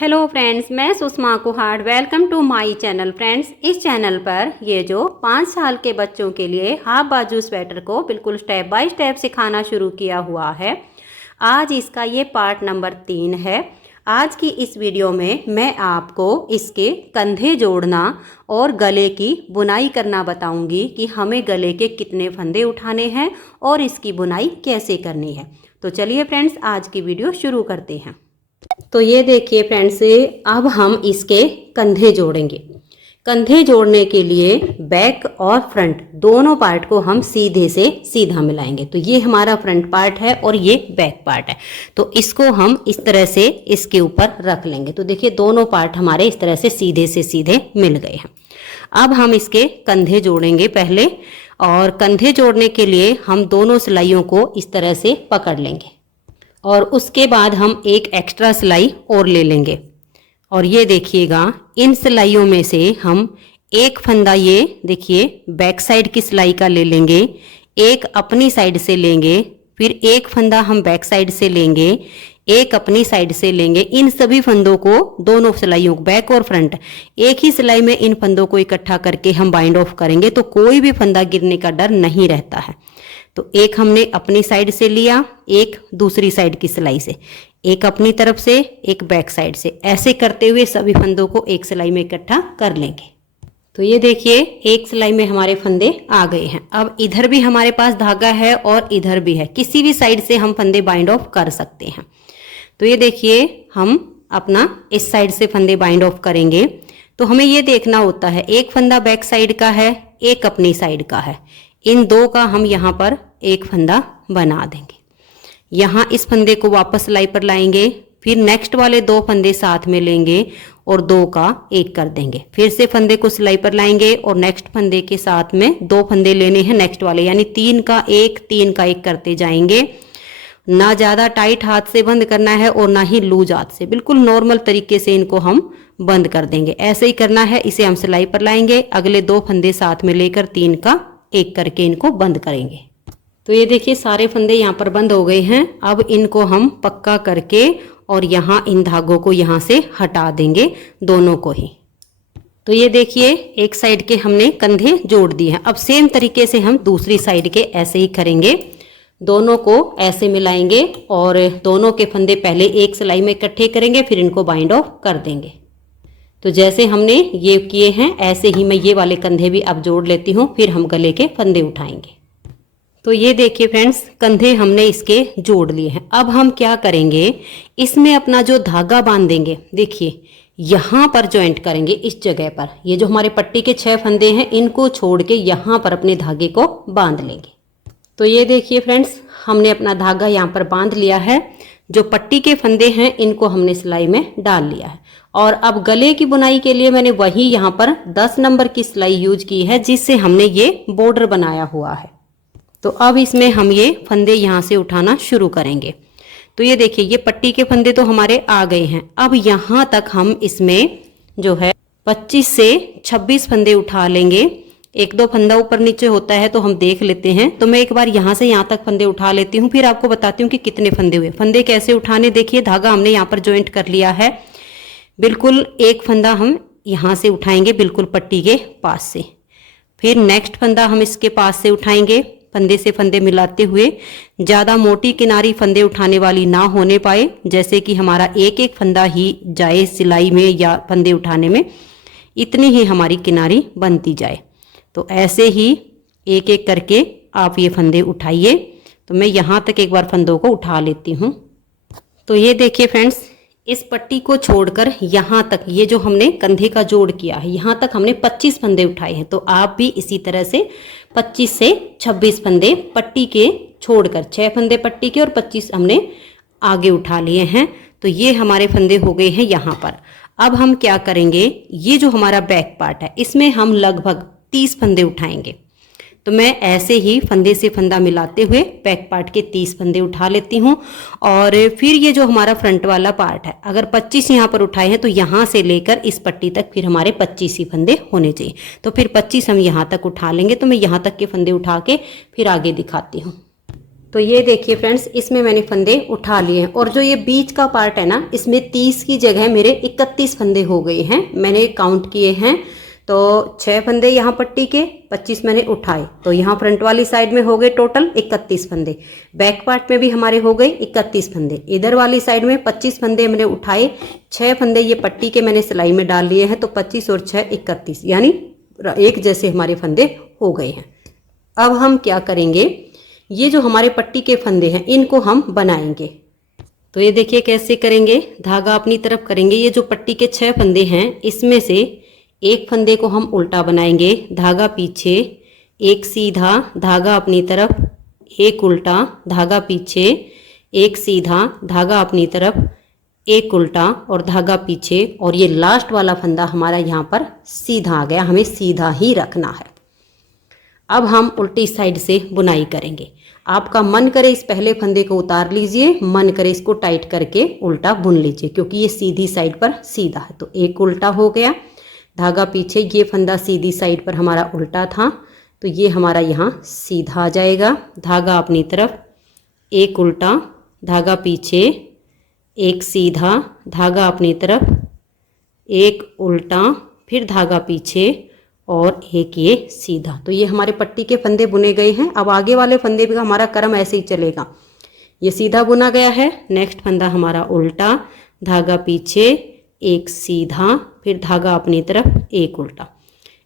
Hello friends, मैं Sushma Kuhad. Welcome to my channel. Friends, इस channel पर ये जो 5 साल के बच्चों के लिए हाफ बाजू स्वेटर को बिल्कुल स्टेप बाय स्टेप सिखाना शुरू किया हुआ है। आज इसका ये पार्ट नंबर 3 है। आज की इस वीडियो में मैं आपको इसके कंधे जोड़ना और गले की बुनाई करना बताऊंगी कि हमें गले के कितने फंदे उठाने हैं और इसकी बुनाई कैसे करनी है। तो चलिए फ्रेंड्स, आज की वीडियो शुरू करते हैं। तो ये देखिए फ्रेंड्स, अब हम इसके कंधे जोड़ेंगे। कंधे जोड़ने के लिए बैक और फ्रंट दोनों पार्ट को हम सीधे से सीधा मिलाएंगे। तो ये हमारा फ्रंट पार्ट है और ये बैक पार्ट है। तो इसको हम इस तरह से इसके ऊपर रख लेंगे। तो देखिए दोनों पार्ट हमारे इस तरह से सीधे मिल गए हैं। अब हम इसके कंधे जोड़ेंगे पहले, और कंधे जोड़ने के लिए हम दोनों सिलाइयों को इस तरह से पकड़ लेंगे और उसके बाद हम एक एक्स्ट्रा सिलाई और ले लेंगे। और ये देखिएगा, इन सिलाइयों में से हम एक फंदा, ये देखिए बैक साइड की सिलाई का ले लेंगे, एक अपनी साइड से लेंगे, फिर एक फंदा हम बैक साइड से लेंगे, एक अपनी साइड से लेंगे। इन सभी फंदों को, दोनों सिलाइयों को, बैक और फ्रंट, एक ही सिलाई में इन फंदों को इकट्ठा करके हम बाइंड ऑफ करेंगे। तो कोई भी फंदा गिरने का डर नहीं रहता है। तो एक हमने अपनी साइड से लिया, एक दूसरी साइड की सिलाई से, एक अपनी तरफ से, एक बैक साइड से। ऐसे करते हुए सभी फंदों को एक सिलाई में इकट्ठा कर लेंगे। तो ये देखिए, एक सिलाई में हमारे फंदे आ गए हैं। अब इधर भी हमारे पास धागा है और इधर भी है। किसी भी साइड से हम फंदे बाइंड ऑफ कर सकते हैं। तो ये देखिए, हम अपना इस साइड से फंदे बाइंड ऑफ करेंगे। तो हमें ये देखना होता है, एक फंदा बैक साइड का है, एक अपनी साइड का है। इन दो का हम यहाँ पर एक फंदा बना देंगे। यहाँ इस फंदे को वापस सिलाई पर लाएंगे, फिर नेक्स्ट वाले दो फंदे साथ में लेंगे और दो का एक कर देंगे। फिर से फंदे को सिलाई पर लाएंगे और नेक्स्ट फंदे के साथ में दो फंदे लेने हैं नेक्स्ट वाले, यानी 3 का 1 करते जाएंगे। ना ज़्यादा टाइट हाथ से बंद करना है और ना ही लूज हाथ से, बिल्कुल नॉर्मल तरीके से इनको हम बंद कर देंगे। ऐसे ही करना है। इसे हम सिलाई पर लाएंगे, अगले दो फंदे साथ में लेकर 3 का 1 करके इनको बंद करेंगे। तो ये देखिए, सारे फंदे यहाँ पर बंद हो गए हैं। अब इनको हम पक्का करके और यहाँ इन धागों को यहाँ से हटा देंगे, दोनों को ही। तो ये देखिए, एक साइड के हमने कंधे जोड़ दिए हैं। अब सेम तरीके से हम दूसरी साइड के ऐसे ही करेंगे। दोनों को ऐसे मिलाएंगे और दोनों के फंदे पहले एक सिलाई में इकट्ठे करेंगे, फिर इनको बाइंड ऑफ कर देंगे। तो जैसे हमने ये किए हैं, ऐसे ही मैं ये वाले कंधे भी अब जोड़ लेती हूँ, फिर हम गले के फंदे उठाएंगे। तो ये देखिए फ्रेंड्स, कंधे हमने इसके जोड़ लिए हैं। अब हम क्या करेंगे, इसमें अपना जो धागा बांधेंगे, देखिए यहाँ पर जॉइंट करेंगे इस जगह पर। ये जो हमारे पट्टी के 6 फंदे हैं, इनको छोड़ के यहाँ पर अपने धागे को बांध लेंगे। तो ये देखिए फ्रेंड्स, हमने अपना धागा यहाँ पर बांध लिया है। जो पट्टी के फंदे हैं, इनको हमने सिलाई में डाल लिया है। और अब गले की बुनाई के लिए मैंने वही यहाँ पर 10 नंबर की सिलाई यूज की है, जिससे हमने ये बॉर्डर बनाया हुआ है। तो अब इसमें हम ये फंदे यहाँ से उठाना शुरू करेंगे। तो ये देखिए, ये पट्टी के फंदे तो हमारे आ गए हैं। अब यहाँ तक हम इसमें जो है 25 से 26 फंदे उठा लेंगे। एक दो फंदा ऊपर नीचे होता है तो हम देख लेते हैं। तो मैं एक बार यहाँ से यहाँ तक फंदे उठा लेती हूँ, फिर आपको बताती हूँ कि कितने फंदे हुए। फंदे कैसे उठाने, देखिए धागा हमने यहाँ पर ज्वाइंट कर लिया है। बिल्कुल एक फंदा हम यहाँ से उठाएंगे, बिल्कुल पट्टी के पास से। फिर नेक्स्ट फंदा हम इसके पास से उठाएंगे, फंदे से फंदे मिलाते हुए। ज़्यादा मोटी किनारी फंदे उठाने वाली ना होने पाए, जैसे कि हमारा एक एक फंदा ही जाए सिलाई में या फंदे उठाने में, इतनी ही हमारी किनारी बनती जाए। तो ऐसे ही एक एक करके आप ये फंदे उठाइए। तो मैं यहाँ तक एक बार फंदों को उठा लेती हूँ। तो ये देखिए फ्रेंड्स, इस पट्टी को छोड़कर यहाँ तक, ये जो हमने कंधे का जोड़ किया है, यहाँ तक हमने 25 फंदे उठाए हैं। तो आप भी इसी तरह से 25 से 26 फंदे पट्टी के छोड़कर, 6 फंदे पट्टी के और 25 हमने आगे उठा लिए हैं। तो ये हमारे फंदे हो गए हैं यहाँ पर। अब हम क्या करेंगे, ये जो हमारा बैक पार्ट है, इसमें हम लगभग 30 फंदे उठाएंगे। तो मैं ऐसे ही फंदे से फंदा मिलाते हुए बैक पार्ट के 30 फंदे उठा लेती हूँ। और फिर ये जो हमारा फ्रंट वाला पार्ट है, अगर 25 यहाँ पर उठाए हैं तो यहाँ से लेकर इस पट्टी तक फिर हमारे 25 ही फंदे होने चाहिए। तो फिर 25 हम यहाँ तक उठा लेंगे। तो मैं यहाँ तक के फंदे उठा के फिर आगे दिखाती हूँ। तो ये देखिए फ्रेंड्स, इसमें मैंने फंदे उठा लिए हैं और जो ये बीच का पार्ट है ना, इसमें 30 की जगह मेरे 31 फंदे हो गए हैं। मैंने काउंट किए हैं तो 6 फंदे यहाँ पट्टी के, 25 मैंने उठाए, तो यहाँ फ्रंट वाली साइड में हो गए टोटल 31 फंदे। बैक पार्ट में भी हमारे हो गए 31 फंदे। इधर वाली साइड में 25 फंदे मैंने उठाए, 6 फंदे ये पट्टी के मैंने सिलाई में डाल लिए हैं, तो 25 और 6 31, यानी एक जैसे हमारे फंदे हो गए हैं। अब हम क्या करेंगे, ये जो हमारे पट्टी के फंदे हैं इनको हम बनाएंगे। तो ये देखिए कैसे करेंगे, धागा अपनी तरफ करेंगे। ये जो पट्टी के 6 फंदे हैं इसमें से एक फंदे को हम उल्टा बनाएंगे, धागा पीछे, एक सीधा, धागा अपनी तरफ, एक उल्टा, धागा पीछे, एक सीधा, धागा अपनी तरफ, एक उल्टा और धागा पीछे, और ये लास्ट वाला फंदा हमारा यहाँ पर सीधा आ गया। हमें सीधा ही रखना है। अब हम उल्टी साइड से बुनाई करेंगे। आपका मन करे इस पहले फंदे को उतार लीजिए, मन करे इसको टाइट करके उल्टा बुन लीजिए, क्योंकि ये सीधी साइड पर सीधा है। तो एक उल्टा हो गया, धागा पीछे, ये फंदा सीधी साइड पर हमारा उल्टा था, तो ये हमारा यहाँ सीधा आ जाएगा। धागा अपनी तरफ, एक उल्टा, धागा पीछे, एक सीधा, धागा अपनी तरफ, एक उल्टा, फिर धागा पीछे और एक ये सीधा। तो ये हमारे पट्टी के फंदे बुने गए हैं। अब आगे वाले फंदे भी हमारा क्रम ऐसे ही चलेगा। ये सीधा बुना गया है, नेक्स्ट फंदा हमारा उल्टा, धागा पीछे, एक सीधा, फिर धागा अपनी तरफ, एक उल्टा।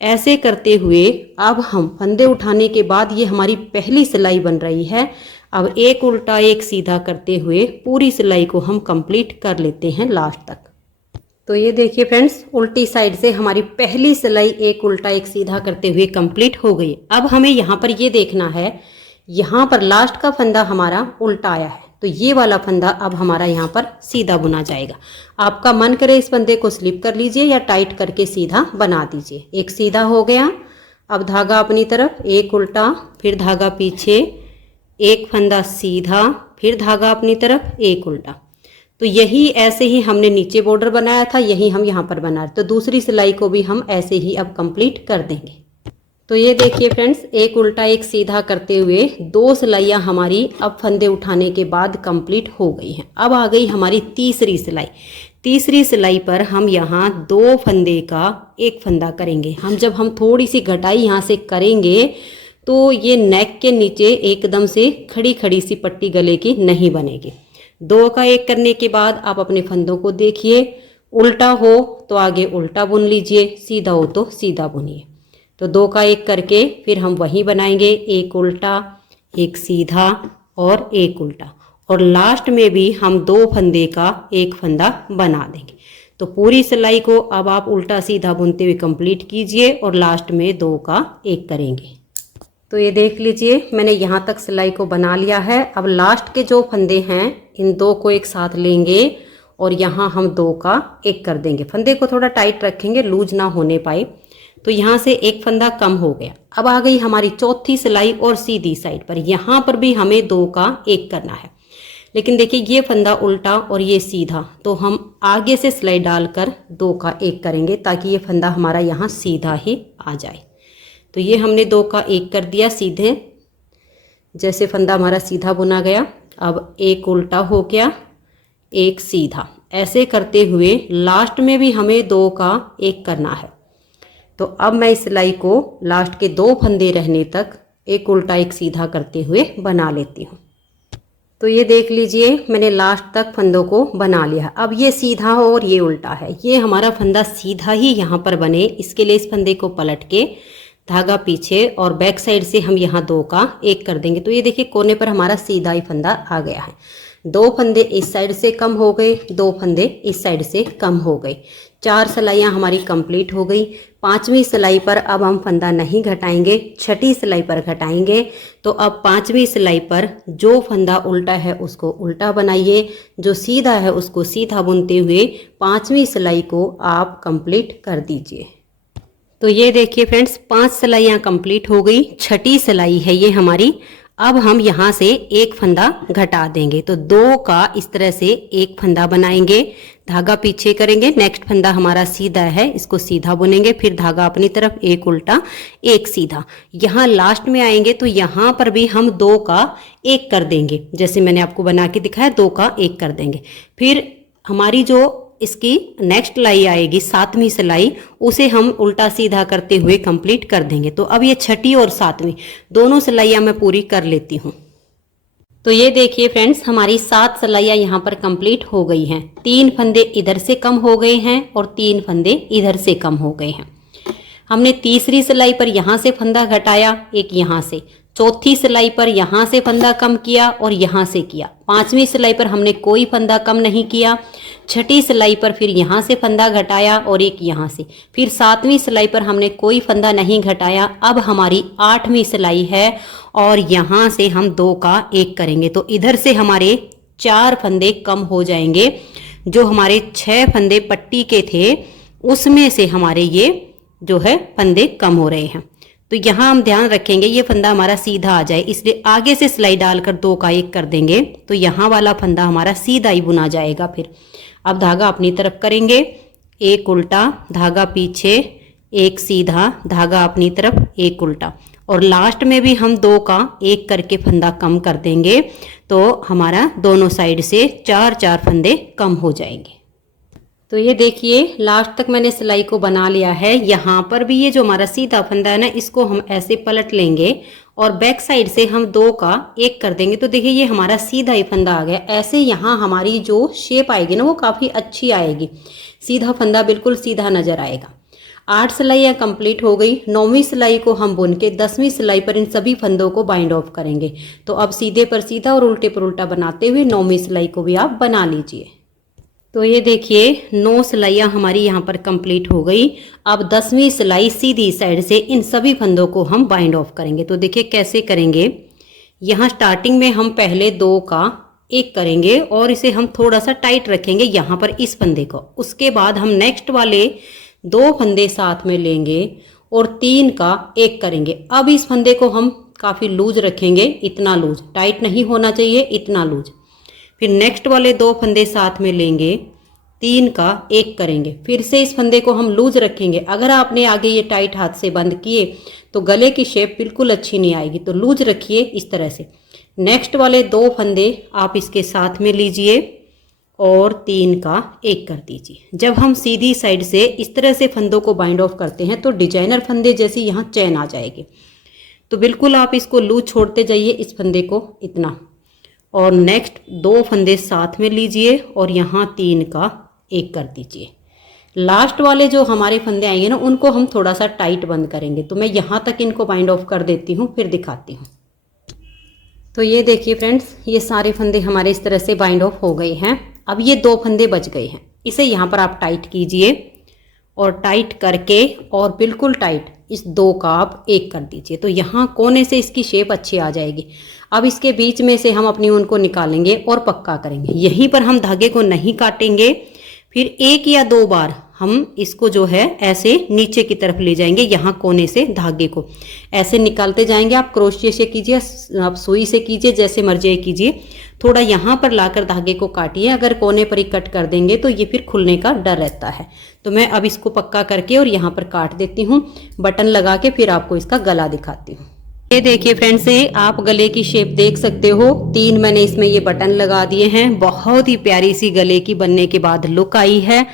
ऐसे करते हुए अब हम फंदे उठाने के बाद ये हमारी पहली सिलाई बन रही है। अब एक उल्टा एक सीधा करते हुए पूरी सिलाई को हम कंप्लीट कर लेते हैं लास्ट तक। तो ये देखिए फ्रेंड्स, उल्टी साइड से हमारी पहली सिलाई एक उल्टा एक सीधा करते हुए कंप्लीट हो गई। अब हमें यहाँ पर ये देखना है, यहाँ पर लास्ट का फंदा हमारा उल्टा आया है, तो ये वाला फंदा अब हमारा यहाँ पर सीधा बुना जाएगा। आपका मन करे इस फंदे को स्लिप कर लीजिए या टाइट करके सीधा बना दीजिए। एक सीधा हो गया, अब धागा अपनी तरफ, एक उल्टा, फिर धागा पीछे, एक फंदा सीधा, फिर धागा अपनी तरफ, एक उल्टा। तो यही ऐसे ही हमने नीचे बॉर्डर बनाया था, यही हम यहाँ पर बना रहे। तो दूसरी सिलाई को भी हम ऐसे ही अब कंप्लीट कर देंगे। तो ये देखिए फ्रेंड्स, एक उल्टा एक सीधा करते हुए 2 सिलाइयाँ हमारी अब फंदे उठाने के बाद कंप्लीट हो गई हैं। अब आ गई हमारी तीसरी सिलाई। तीसरी सिलाई पर हम यहाँ 2 फंदे का एक फंदा करेंगे। जब हम थोड़ी सी घटाई यहाँ से करेंगे तो ये नेक के नीचे एकदम से खड़ी खड़ी सी पट्टी गले की नहीं बनेगी। 2 का एक करने के बाद आप अपने फंदों को देखिए, उल्टा हो तो आगे उल्टा बुन लीजिए, सीधा हो तो सीधा बुनिए। तो 2 का एक करके फिर हम वही बनाएंगे, एक उल्टा, एक सीधा और एक उल्टा, और लास्ट में भी हम 2 फंदे का एक फंदा बना देंगे। तो पूरी सिलाई को अब आप उल्टा सीधा बुनते हुए कंप्लीट कीजिए और लास्ट में 2 का एक करेंगे। तो ये देख लीजिए, मैंने यहाँ तक सिलाई को बना लिया है। अब लास्ट के जो फंदे हैं इन 2 को एक साथ लेंगे और यहाँ हम 2 का एक कर देंगे। फंदे को थोड़ा टाइट रखेंगे, लूज ना होने पाए। तो यहाँ से एक फंदा कम हो गया। अब आ गई हमारी चौथी सिलाई और सीधी साइड पर, यहाँ पर भी हमें 2 का एक करना है। लेकिन देखिए ये फंदा उल्टा और ये सीधा, तो हम आगे से सिलाई डालकर 2 का एक करेंगे ताकि ये फंदा हमारा यहाँ सीधा ही आ जाए। तो ये हमने 2 का एक कर दिया सीधे, जैसे फंदा हमारा सीधा बुना गया। अब एक उल्टा हो गया, एक सीधा, ऐसे करते हुए लास्ट में भी हमें 2 का एक करना है। तो अब मैं इस सिलाई को लास्ट के 2 फंदे रहने तक एक उल्टा एक सीधा करते हुए बना लेती हूँ। तो ये देख लीजिए, मैंने लास्ट तक फंदों को बना लिया। अब ये सीधा और ये उल्टा है, ये हमारा फंदा सीधा ही यहाँ पर बने, इसके लिए इस फंदे को पलट के धागा पीछे और बैक साइड से हम यहाँ 2 का एक कर देंगे। तो ये देखिए कोने पर हमारा सीधा ही फंदा आ गया है। 2 फंदे इस साइड से कम हो गए, 2 फंदे इस साइड से कम हो गए। 4 सिलाइयाँ हमारी कंप्लीट हो गई। 5वीं सिलाई पर अब हम फंदा नहीं घटाएंगे, 6ठी सिलाई पर घटाएंगे। तो अब 5वीं सिलाई पर जो फंदा उल्टा है उसको उल्टा बनाइए, जो सीधा है उसको सीधा बुनते हुए 5वीं सिलाई को आप कंप्लीट कर दीजिए। तो ये देखिए फ्रेंड्स, 5 सिलाइयाँ कंप्लीट हो गई, 6ठी सिलाई है ये हमारी। अब हम यहाँ से एक फंदा घटा देंगे, तो 2 का इस तरह से एक फंदा बनाएंगे, धागा पीछे करेंगे, नेक्स्ट फंदा हमारा सीधा है, इसको सीधा बुनेंगे, फिर धागा अपनी तरफ, एक उल्टा एक सीधा। यहाँ लास्ट में आएंगे तो यहाँ पर भी हम 2 का एक कर देंगे, जैसे मैंने आपको बना के दिखाया 2 का एक कर देंगे। फिर हमारी जो इसकी नेक्स्ट सिलाई आएगी 7वीं सिलाई, उसे हम उल्टा सीधा करते हुए कंप्लीट कर देंगे। तो अब ये 6ठी और 7वीं दोनों सिलाइयाँ मैं पूरी कर लेती हूँ। तो ये देखिए फ्रेंड्स, हमारी 7 सिलाइयाँ यहाँ पर कंप्लीट हो गई हैं। 3 फंदे इधर से कम हो गए हैं और 3 फंदे इधर से कम हो गए हैं। हमने तीसरी सिलाई पर यहाँ से फंदा घटाया, एक यहाँ से, चौथी सिलाई पर यहाँ से फंदा कम किया और यहाँ से किया, 5वीं सिलाई पर हमने कोई फंदा कम नहीं किया, 6ठी सिलाई पर फिर यहाँ से फंदा घटाया और एक यहाँ से, फिर 7वीं सिलाई पर हमने कोई फंदा नहीं घटाया। अब हमारी 8वीं सिलाई है और यहाँ से हम 2 का एक करेंगे, तो इधर से हमारे 4 फंदे कम हो जाएंगे। जो हमारे 6 फंदे पट्टी के थे उसमें से हमारे ये जो है फंदे कम हो रहे हैं। तो यहाँ हम ध्यान रखेंगे ये फंदा हमारा सीधा आ जाए, इसलिए आगे से सिलाई डालकर 2 का एक कर देंगे, तो यहाँ वाला फंदा हमारा सीधा ही बुना जाएगा। फिर अब धागा अपनी तरफ करेंगे, एक उल्टा, धागा पीछे, एक सीधा, धागा अपनी तरफ, एक उल्टा, और लास्ट में भी हम 2 का एक करके फंदा कम कर देंगे, तो हमारा दोनों साइड से 4-4 फंदे कम हो जाएंगे। तो ये देखिए लास्ट तक मैंने सिलाई को बना लिया है। यहाँ पर भी ये जो हमारा सीधा फंदा है ना, इसको हम ऐसे पलट लेंगे और बैक साइड से हम 2 का एक कर देंगे, तो देखिए ये हमारा सीधा ही फंदा आ गया। ऐसे यहाँ हमारी जो शेप आएगी ना वो काफ़ी अच्छी आएगी, सीधा फंदा बिल्कुल सीधा नज़र आएगा। 8 सिलाइयाँ कंप्लीट हो गई। 9वीं सिलाई को हम बुन के 10वीं सिलाई पर इन सभी फंदों को बाइंड ऑफ करेंगे। तो अब सीधे पर सीधा और उल्टे पर उल्टा बनाते हुए 9वीं सिलाई को भी आप बना लीजिए। तो ये देखिए 9 सिलाइयाँ हमारी यहाँ पर कंप्लीट हो गई। अब 10वीं सिलाई सीधी साइड से इन सभी फंदों को हम बाइंड ऑफ करेंगे। तो देखिए कैसे करेंगे, यहाँ स्टार्टिंग में हम पहले 2 का एक करेंगे और इसे हम थोड़ा सा टाइट रखेंगे यहाँ पर इस फंदे को। उसके बाद हम नेक्स्ट वाले 2 फंदे साथ में लेंगे और 3 का एक करेंगे। अब इस फंदे को हम काफ़ी लूज रखेंगे, इतना लूज, टाइट नहीं होना चाहिए, इतना लूज। फिर नेक्स्ट वाले 2 फंदे साथ में लेंगे, 3 का एक करेंगे, फिर से इस फंदे को हम लूज रखेंगे। अगर आपने आगे ये टाइट हाथ से बंद किए तो गले की शेप बिल्कुल अच्छी नहीं आएगी, तो लूज रखिए इस तरह से। नेक्स्ट वाले 2 फंदे आप इसके साथ में लीजिए और 3 का एक कर दीजिए। जब हम सीधी साइड से इस तरह से फंदों को बाइंड ऑफ करते हैं तो डिजाइनर फंदे जैसी यहाँ चैन आ जाएगी। तो बिल्कुल आप इसको लूज छोड़ते जाइए इस फंदे को इतना, और नेक्स्ट 2 फंदे साथ में लीजिए और यहाँ 3 का एक कर दीजिए। लास्ट वाले जो हमारे फंदे आएंगे ना उनको हम थोड़ा सा टाइट बंद करेंगे। तो मैं यहाँ तक इनको बाइंड ऑफ कर देती हूँ, फिर दिखाती हूँ। तो ये देखिए फ्रेंड्स, ये सारे फंदे हमारे इस तरह से बाइंड ऑफ हो गए हैं। अब ये 2 फंदे बच गए हैं, इसे यहाँ पर आप टाइट कीजिए और टाइट करके और बिल्कुल टाइट इस 2 का आप एक कर दीजिए। तो यहाँ कोने से इसकी शेप अच्छी आ जाएगी। अब इसके बीच में से हम अपनी ऊन को निकालेंगे और पक्का करेंगे। यहीं पर हम धागे को नहीं काटेंगे, फिर 1 या 2 बार हम इसको जो है ऐसे नीचे की तरफ ले जाएंगे। यहाँ कोने से धागे को ऐसे निकालते जाएंगे। आप क्रोशिया से कीजिए, आप सुई से कीजिए, जैसे मर्जी कीजिए। थोड़ा यहाँ पर लाकर धागे को काटिए, अगर कोने पर ही कट कर देंगे तो ये फिर खुलने का डर रहता है। तो मैं अब इसको पक्का करके और यहाँ पर काट देती हूँ, बटन लगा के फिर आपको इसका गला दिखाती हूँ। ये देखिए फ्रेंड्स, आप गले की शेप देख सकते हो। 3 मैंने इसमें ये बटन लगा दिए हैं। बहुत ही प्यारी सी गले की बनने के बाद लुक आई है।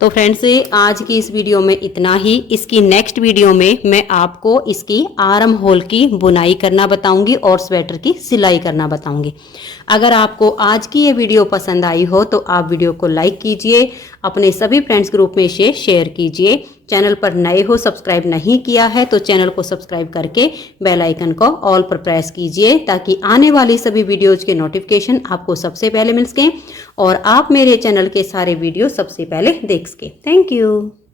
तो फ्रेंड्स, आज की इस वीडियो में इतना ही। इसकी नेक्स्ट वीडियो में मैं आपको इसकी आर्म होल की बुनाई करना बताऊंगी और स्वेटर की सिलाई करना बताऊंगी। अगर आपको आज की ये वीडियो पसंद आई हो तो आप वीडियो को लाइक कीजिए, अपने सभी फ्रेंड्स ग्रुप में इसे शेयर कीजिए। चैनल पर नए हो, सब्सक्राइब नहीं किया है तो चैनल को सब्सक्राइब करके बेल आइकन को ऑल पर प्रेस कीजिए, ताकि आने वाली सभी वीडियोज के नोटिफिकेशन आपको सबसे पहले मिल सकें और आप मेरे चैनल के सारे वीडियो सबसे पहले देख सकें। Thank you.